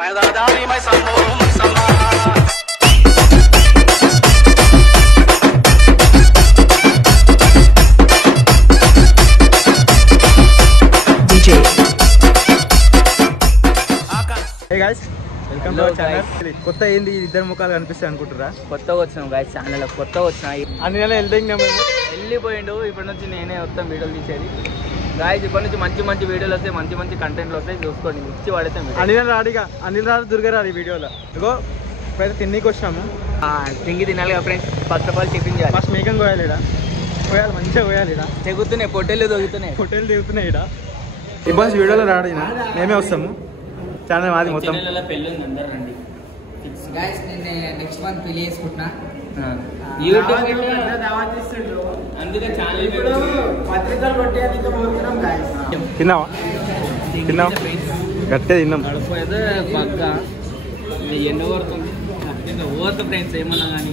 Welcome to our channel. కొత్త ఏంది ఇద్దరు ముఖాలు కనిపిస్తాయి అనుకుంటారా? కొత్తగా వచ్చినాం గైస్, ఛానల్ కొత్తగా వచ్చినాయి. అన్ని నెలలు వెళ్తాం మేము, వెళ్ళిపోయిండు. ఇప్పటి నుంచి నేనే వస్తాం వీడియోలు తీసేది గాయస్. ఇప్పటి నుంచి మంచి మంచి వీడియోలు వస్తాయి, మంచి మంచి కంటెంట్లు వస్తాయి. చూసుకోండి, ఇచ్చి పడేస్తాం. అనిల్ రాడిగా, అనిల్ రాడు దుర్గారాడు ఈ వీడియోలో. ఇగో ఇప్పుడైతే తిన్నీకి వచ్చినాము. తింగి తినాలి కదా friends. First of all tiffin చేయాలి. ఫస్ట్ మేకం కోయాలి, ఇడ కోయాలి, మంచిగా కోయాలి. ఇడ తెగుతున్నాయి, పొట్టేళ్ళు దొరుకుతున్నాయి, హోటల్ దిగుతున్నాయి. ఇడ ఈ బస్ వీడియోలో రాడు, ఈయన మేమే వస్తాము. ఛానల్ మాది మొత్తం. పెళ్ళి ఉంది, అందరు రండి గాయస్. నేను నెక్స్ట్ మంత్ పెళ్లి చేసుకుంటున్నా. యూట్యూబ్ అందుకే ఛానల్ పత్రికలు కొట్టేందుకు తిన్నావా? తిన్నావా? గట్టే తిన్నాం. కడుపు అయితే పక్క ఎండ కొడుతుంది, ఓవర్త ఫ్రెండ్స్ ఏమన్నా కానీ.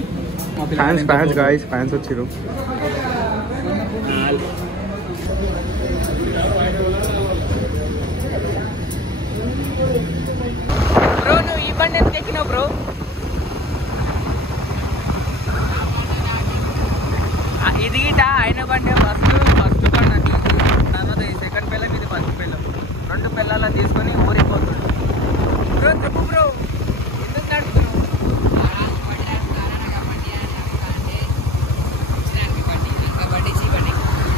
ఫ్యాన్స్ గాయస్, ఫ్యాన్స్ వచ్చిర్రు. బ్రో నువ్వు ఈ బండి ఎంత ఎక్కినావు బ్రో? ఇది గిట ఆయన బండి ఫస్ట్ బండి అండి. తర్వాత సెకండ్ పిల్లం, ఇది ఫస్ట్ పిల్లం. 2 పిల్లలను తీసుకొని ఊరిపోతుంది. బ్రో చెప్పు బ్రో, ఎందుకు నడుపుతున్నావు?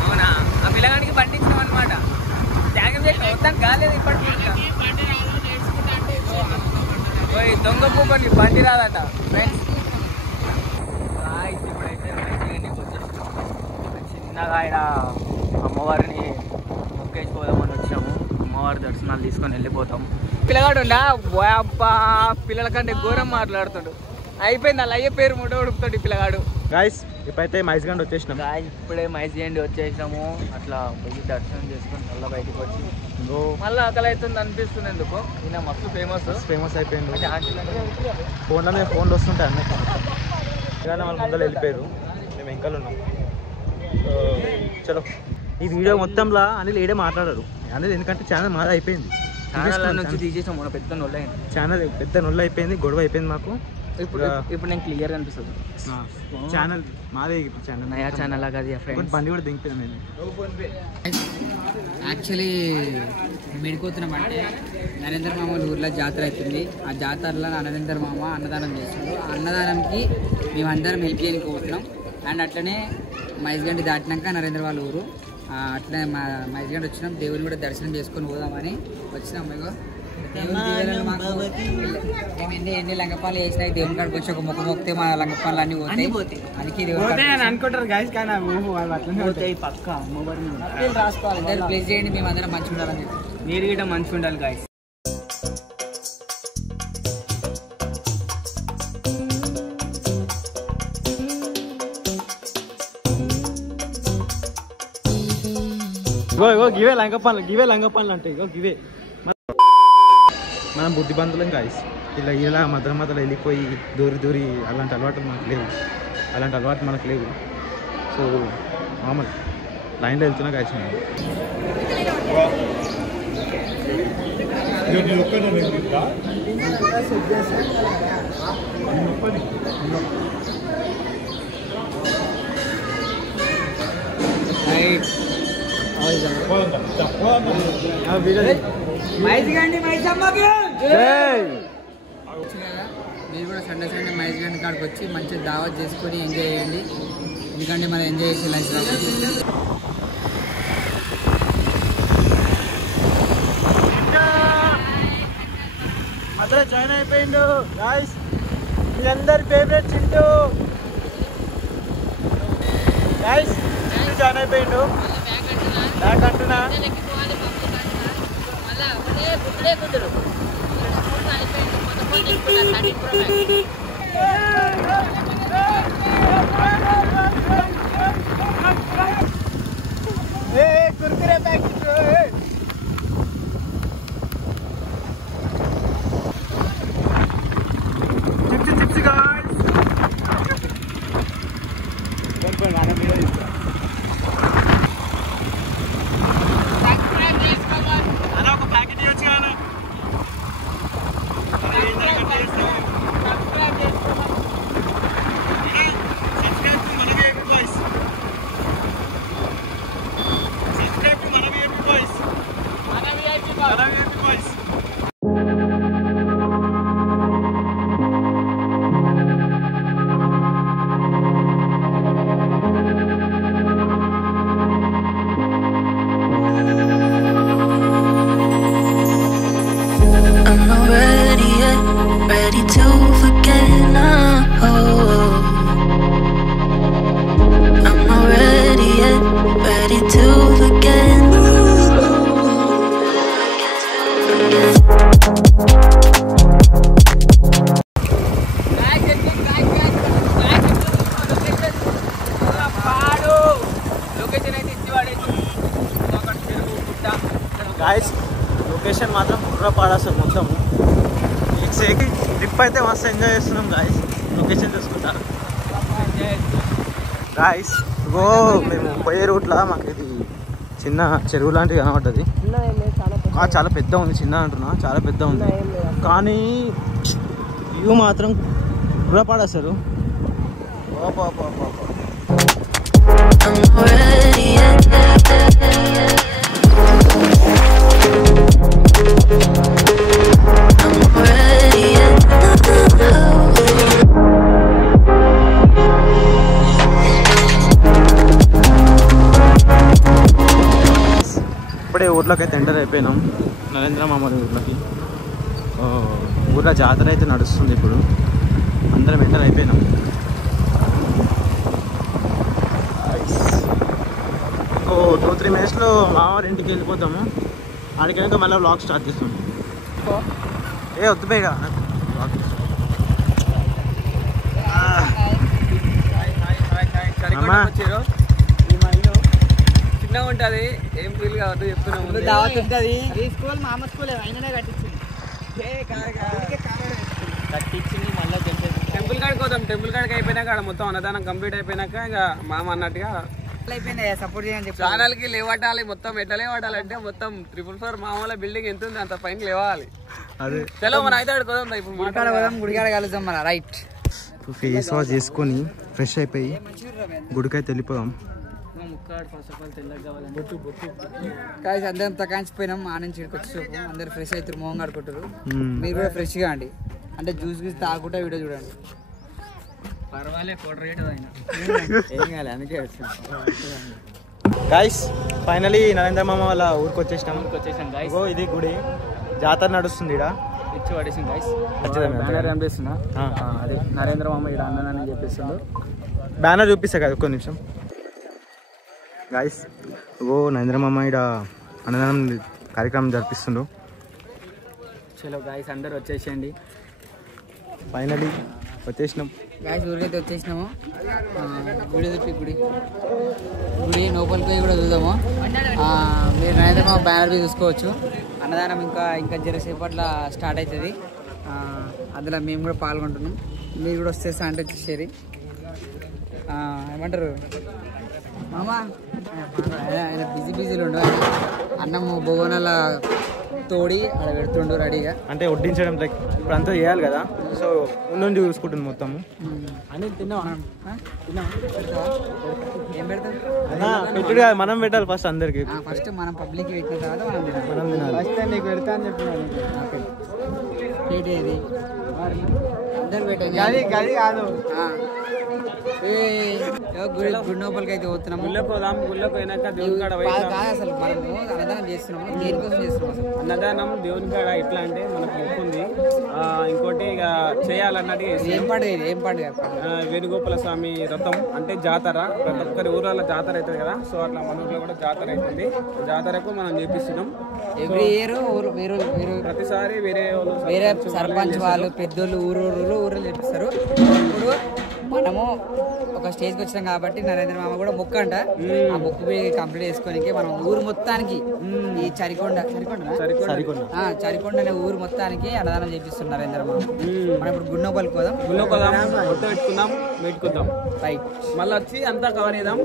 అవునా, ఆ పిల్లగానికి బండి ఇచ్చినాం అనమాట. త్యాగం చేసిన మొత్తం కాలేదు ఇప్పటికి. దొంగ పూకొని బండి రాదట ఫ్రెండ్స్. ఇప్పుడైతే చిన్నగా ఆయన అమ్మవారిని మొక్కేసిపోదామని వచ్చాము. అమ్మవారి దర్శనాలు తీసుకొని వెళ్ళిపోతాం. పిల్లగాడు ఉండా అబ్బా, పిల్లల కంటే ఘోరం మాట్లాడుతాడు. అయిపోయింది అలా అయ్యే పేరు ముడ ఉడుపుతాడు ఈ పిల్లగాడు. గాయస్ ఇప్పుడైతే మైజ్గండ్ వచ్చేసినాం. ఇప్పుడే మైజ్గండి వచ్చేసాము. అట్లా పోయి దర్శనం చేసుకొని మళ్ళీ బయటకు వచ్చి మళ్ళీ ఆకలి అవుతుంది అనిపిస్తుంది. ఎందుకు ఈయన మస్తు ఫేమస్ అయిపోయింది. ఫోన్లు వస్తుంటాయి అన్నీ. ఇవాళ వాళ్ళ ముందర వెళ్ళిపోయారు, మేము ఇంకా ఉన్నాం. చలో ఈ వీడియో మొత్తంలో అనిల్ ఏడే మాట్లాడారు. అనిల్ ఎందుకంటే ఛానల్ మాది అయిపోయింది. ఛానల్ నుంచి తీసేసాం, మన పెద్ద నొల్ల అయింది. ఛానల్ పెద్ద నొల్ల అయిపోయింది, గొడవ అయిపోయింది మాకు. ఇప్పుడు నేను క్లియర్ అనిపిస్తుంది. ఛానల్ మాదే, ఛానల్ నయా ఛానల్ లాగా బండి కూడా దింపిపోయింది. నేను యాక్చువల్లీ మెడిపోతున్నాం అంటే నరేంద్ర మామ ఊర్లో జాతర అవుతుంది. ఆ జాతరలో నరేంద్ర మామ అన్నదానం చేస్తున్నాడు. ఆ అన్నదానంకి మేమందరం హెల్ప్ చేయడానికి పోతున్నాం. అండ్ అట్లనే మైజ్గండి దాటినాక నరేంద్ర వాళ్ళ ఊరు. అట్లనే మైజ్గండి వచ్చినాం. దేవుని కూడా దర్శనం చేసుకొని పోదామని వచ్చినాం. ఇగో ఎన్ని లంగపాలు వేసినాయి దేవుని కాడికి వచ్చి ఒక మొక్క మొక్కితే మా లంగపాలు అన్ని పోతాయి. అందుకే అనుకుంటారు గాయస్, కానీ పక్క రాసుకోవాలి. ప్లేస్ చేయండి, మేము అందరం మంచిగా ఉండాలని. మీరు గిట్ట మంచిగా ఉండాలి గాయస్. గివే లంగపనులు అంటే ఇగో గివే మనం బుద్ధిబంతులం గాయస్. ఇలా మధ్యలో వెళ్ళిపోయి దూరి అలాంటి అలవాటు మనకు లేవు. సో మామూలు లైన్లో వెళ్తున్నా గాయస్. మీరు కూడా సండే మైజ్గండి కాడికి వచ్చి మంచిగా దావత్ చేసుకొని ఎంజాయ్ చేయండి. ఎందుకంటే మనం ఎంజాయ్ చేసే లైఫ్ అదే జాయిన్ అయిపోయిండు గాయస్. మీ అందరి favourite Chintu guys. Chintu join అయిపోయిండు. బ్యాక్ అంటున్నా కుర్కురే ప్యాకెట్. Chips guys. అలా ఒక ప్యాకెట్ ఇవ్వచ్చు కదా. గుర్రపాడ అసలు మొత్తం ఎక్సేకి ట్రిప్ అయితే మస్తు ఎంజాయ్ చేస్తున్నాం గాయస్. లొకేషన్ చూసుకుంటా గాయస్. ఇగో మేము పోయే రూట్లో మాకు ఇది చిన్న చెరువు లాంటివి కనబడ్డది. చాలా పెద్ద ఉంది, చిన్న అంటున్నా చాలా పెద్ద ఉంది కానీ వ్యూ మాత్రం గుర్రపాడ అసలు. ఇప్పుడే ఊర్లోకి అయితే ఎంటర్ అయిపోయినాం, నరేంద్ర మామూలు ఊర్లోకి. ఊర్లో జాతర అయితే నడుస్తుంది ఇప్పుడు, అందరం ఎంటర్ అయిపోయినాం. ఇంకో 2-3 minutesలో మామూలు ఇంటికి వెళ్ళిపోతాము. ఆడికైనా మళ్ళీ వ్లాగ్ స్టార్ట్ చేస్తాం. వద్దు బేగా చిన్నగా ఉంటుంది, ఏం ఫీల్ కావద్దు చెప్తున్నాము. దావత్ ఉంటుంది. ఈ స్కూల్ మా అమ్మ స్కూల్ అయిననే కట్టించింది. మళ్ళీ టెంపుల్ కాడికి పోతాం. టెంపుల్ కాడికి అయిపోయినాక మొత్తం అన్నదానం కంప్లీట్ అయిపోయినాక ఇక మామ అన్నట్టుగా అయిపోయింది. సపోర్ట్ చేయని చెప్పి ఛానల్ కి లేవటాలి. మొత్తం ఎట్లా లేవటాలంటే మొత్తం 444 మామూలు బిల్డింగ్ ఎంత ఉంది అంత పైన లేవాలి. అదే చలో మన అయితే ఆడుకోదాం. ఇప్పుడు గుడికాడ పోదాం, గుడికాడ కలుద్దాం మన. రైట్. ఫేస్ వాష్ చేసుకొని ఫ్రెష్ అయిపోయి గుడికైతే వెళ్ళిపోదాం. కాదు అందరం తకాంచిపోయినాం. ఆ నుంచి ఇక్కడికి వచ్చి అందరు ఫ్రెష్ అవుతారు, మొహం కడుకుంటారు. మీరు కూడా ఫ్రెష్గా అండి, అంటే జ్యూస్ గీస్ తాగుకుంటా వీడియో చూడండి. గైస్ ఫైనలీ నరేంద్ర మామ వాళ్ళ ఊరికి వచ్చేసాం. ఇది గుడి, జాతర నడుస్తుంది ఇక్కడ. ఇచ్చి పడేసింది గైస్. బ్యానర్ ఏం చేస్తున్నా అదే నరేంద్ర మామ ఇక్కడ అన్నదాన్ని చెప్పేస్తుండు. బ్యానర్ చూపిస్తా కదా ఒక్క నిమిషం. గైస్ నరేంద్ర మామ ఇక్కడ అన్నదానం కార్యక్రమం జరిపిస్తుండు. చలో గైస్ అందరు వచ్చేసేయండి. ఫైనలీ వచ్చేసినాం గాయస్. ఊరికైతే వచ్చేసినాము. గుడి చూపి గుడి లోపలికి పోయి కూడా చూద్దాము. మీరు నరేంద్ర మామ బ్యానర్ చూసుకోవచ్చు. అన్నదానం ఇంకా జరసేపట్ల స్టార్ట్ అవుతుంది. అందులో మేము కూడా పాల్గొంటున్నాం. మీరు కూడా వస్తే అంటే వచ్చేసేది. ఏమంటారు మామ, ఆయన బిజీలు ఉండవు. అన్నము బొగోనల తోడి అక్కడ పెడుతుండు రెడీగా. అంటే వడ్డించడం లైక్ ఇప్పుడు అంతా చేయాలి కదా, సో ముందు చూసుకుంటుంది మొత్తము. అని తిన్నావా? ఏం పెడతాం? పెట్టుడు మనం పెట్టాలి ఫస్ట్ అందరికి. ఫస్ట్ మనం పబ్లిక్ పెట్టిన తర్వాత మనం తినాలి. ఫస్ట్ నీకు పెడతా అని చెప్పినాను. పెట్టేది అందరు పెట్టేది కాదు. గుడి లోపలికి అయితే పోతున్నాము. గుళ్ళకి పోదాం. గుళ్ళకి పోయినాక దేవుని కాడ అసలు మనము అన్నదానం చేస్తున్నాము. దేనికోసం చేస్తున్నాం అసలు? అన్నదానం దేవుని కాడ ఎట్లా అంటే మనకు మొక్కుంది. ఇంకోటి ఇక చేయాలన్నట్టు ఏం పండుగ వేణుగోపాల స్వామి రథం అంటే జాతర. ప్రతి ఒక్కరి ఊర్లలో జాతర అవుతుంది కదా, సో అట్లా మన ఊర్లో కూడా జాతర అవుతుంది. జాతరకు మనం చేపిస్తున్నాం. ఎవ్రీ ఇయర్ ప్రతిసారి వేరే సర్పంచ్ వాళ్ళు పెద్దోళ్ళు ఊరు చేపిస్తారు. ఇప్పుడు మనము ఒక స్టేజ్కి వచ్చినాం కాబట్టి నరేంద్ర మామ కూడా మొక్కు అంట. ఆ మొక్కు కంప్లీట్ చేసుకోనికి మనం ఊరు మొత్తానికి ఈ చరికొండ అనే ఊరు మొత్తానికి అన్నదానం చేపిస్తున్నారు నరేంద్ర మామ. మనం ఇప్పుడు గున్నోపల్లికి పోదాం. మొత్తం పెట్టుకుందాం. రైట్. మళ్ళీ వచ్చి అంతా కవర్ చేద్దాం.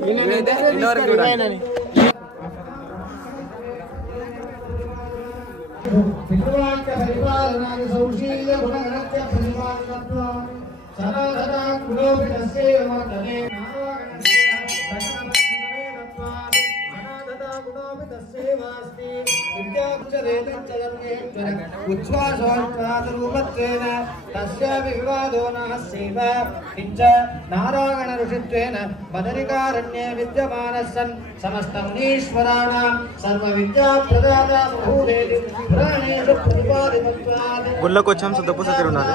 నారాయణ ఋషిత్వేన బదరికారణ్యే విద్యమానస్సన్ సమస్తమునీశ్వరాణాం సర్వ విద్యా ప్రదాత బహుదేవి పురాణేషు ప్రతిపాదితత్వాత్. గుళ్ళకి వచ్చాం, సుద్దపూస తిరున్నారు.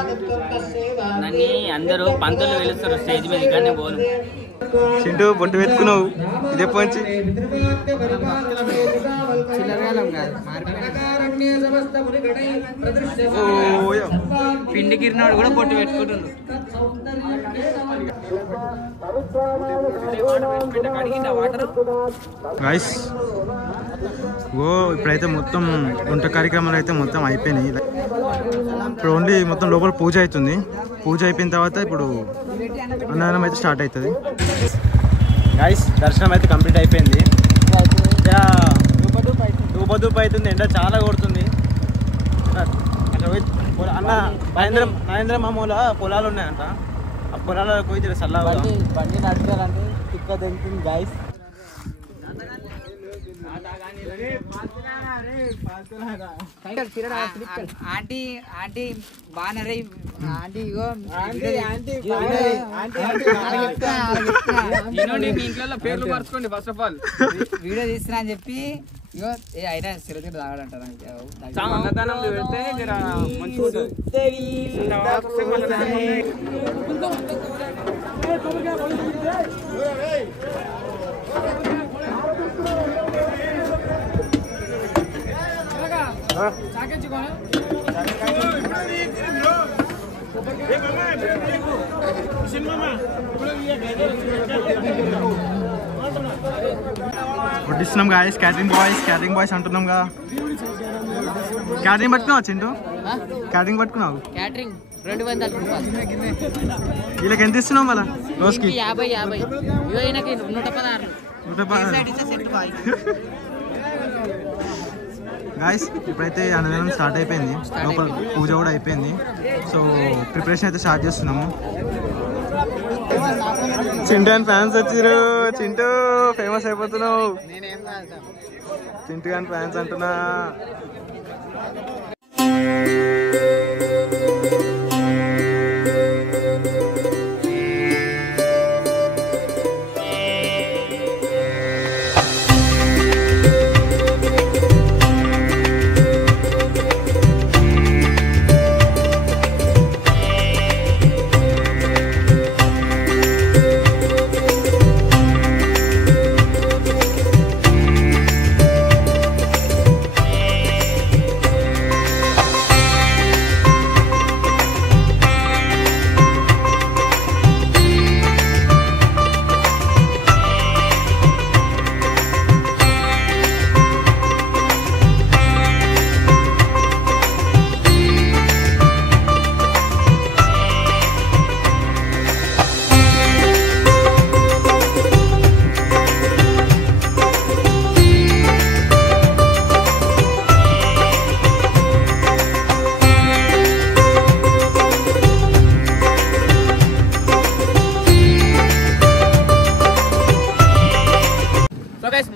నన్ను అందరూ పంతులు పిలుస్తారు స్టేజ్ మీద, కానీ పోను. చింటూ బొట్టు పెట్టుకున్నావు, ఇదే పోంచి పిండి గిరినాడు కూడా బొట్టు పెట్టుకుంటుండు. గైస్ ఇప్పుడైతే మొత్తం వంట కార్యక్రమాలు అయితే మొత్తం అయిపోయినాయి. ఇప్పుడు ఓన్లీ మొత్తం లోపల పూజ అవుతుంది. పూజ అయిపోయిన తర్వాత ఇప్పుడు అన్నదానం అయితే స్టార్ట్ అవుతుంది. గైస్ దర్శనం అయితే కంప్లీట్ అయిపోయింది. దూప అవుతుంది, ఎండ చాలా కొడుతుంది. అన్న నరేంద్ర మామూల పొలాలు ఉన్నాయంట. ఆ పొలాలకు పోయి చల్లగా బండి నడిచారంటే తిక్క తెంగుతుంది గైస్. ఆంటీ ఆంటీ బాగానే ఆంటీ ఇగో మీ ఇంట్లో పేర్లు మార్చుకోండి. ఫస్ట్ ఆఫ్ ఆల్ వీడియో తీస్తున్నా అని చెప్పి ఇగో అయినా సిరతీరు తాగడంట. అన్నదానం పెడితే జర మంచిగా ఉంటుంది. కొట్టిస్తున్నాం గాయస్. క్యాటరింగ్ బాయ్స్ అంటున్నాంగా. క్యాటరింగ్ పట్టుకున్నావు చింటూ? క్యాటరింగ్ పట్టుకున్నావు? క్యాటరింగ్ 200 రూపాయలు. వీళ్ళకి ఎంత ఇస్తున్నావు మళ్ళా రోజుకి? 50 116. గాయస్ ఇప్పుడైతే అన్నదానం స్టార్ట్ అయిపోయింది. లోపల పూజ కూడా అయిపోయింది. సో ప్రిపరేషన్ అయితే స్టార్ట్ చేస్తున్నాము. చింటూ అని ఫ్యాన్స్ వచ్చారు. చింటూ ఫేమస్ అయిపోతున్నావు. చింటూ అని ఫ్యాన్స్ అంటున్నా.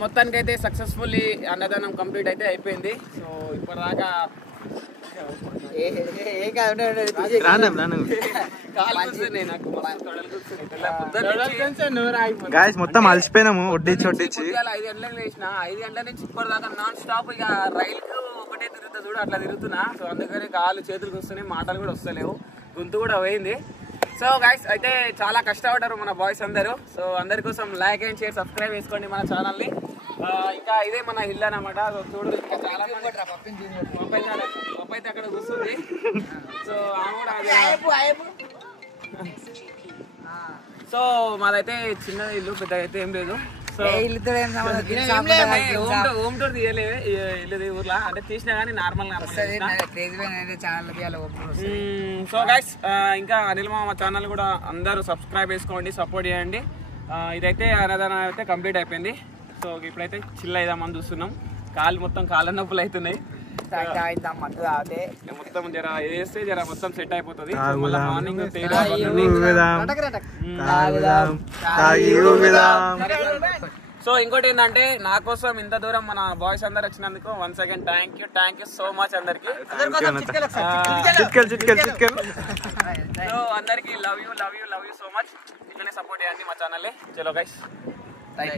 మొత్తానికి అయితే సక్సెస్ఫుల్లీ అన్నదానం కంప్లీట్ అయితే అయిపోయింది. సో ఇప్పటిదాకా గాయస్ మొత్తం అలసిపోయినాము. వడ్డించి 5 గంటలకు లేచిన 5 గంటల నుంచి ఇప్పటిదాకా నాన్ స్టాప్ ఇక రైలుకు ఒకటే తిరుగుతా చూడు అట్లా తిరుగుతున్నా. సో అందుకని కాళ్ళు చేతులకు వస్తున్నాయి, మాటలు కూడా వస్తలేవు, గొంతు కూడా పోయింది. సో గైస్ అయితే చాలా కష్టపడ్డారు మన బాయ్స్ అందరూ. సో అందరి కోసం లైక్ అండ్ షేర్ సబ్స్క్రైబ్ చేసుకోండి మన ఛానల్ని. ఇంకా ఇదే మన హిల్ అన్నమాట. చూడు ఇంకా చాలా మంది పప్పు అయితే అక్కడ కూర్చుంది. సో సో మాదైతే చిన్న ఇల్లు, పెద్దగా అయితే ఏం లేదు. సో హోమ్ టూర్ తీయలేదు ఇల్లు ఊర్లో, అంటే తీసినా కానీ నార్మల్. సో గైస్ ఇంకా అనిల్ మామ ఛానల్ కూడా అందరూ సబ్స్క్రైబ్ చేసుకోండి, సపోర్ట్ చేయండి. ఇదైతే అన్నదానం అయితే కంప్లీట్ అయిపోయింది. సో ఇప్పుడైతే చిల్ అయిదామని చూస్తున్నాం. మొత్తం కాళ్ళ నొప్పులు అవుతున్నాయి. మొత్తం జర వేస్తే జర మొత్తం సెట్ అయిపోతుంది. మార్నింగ్ సో ఇంకోటి ఏంటంటే నా కోసం ఇంత దూరం మన బాయ్స్ అందరు వచ్చినందుకు once again thank you so much అందరికి. సో అందరికి లవ్ యూ సో మచ్. ఇట్లనే సపోర్ట్ చేయండి మా ఛానల్. చలో గైస్, బాయ్.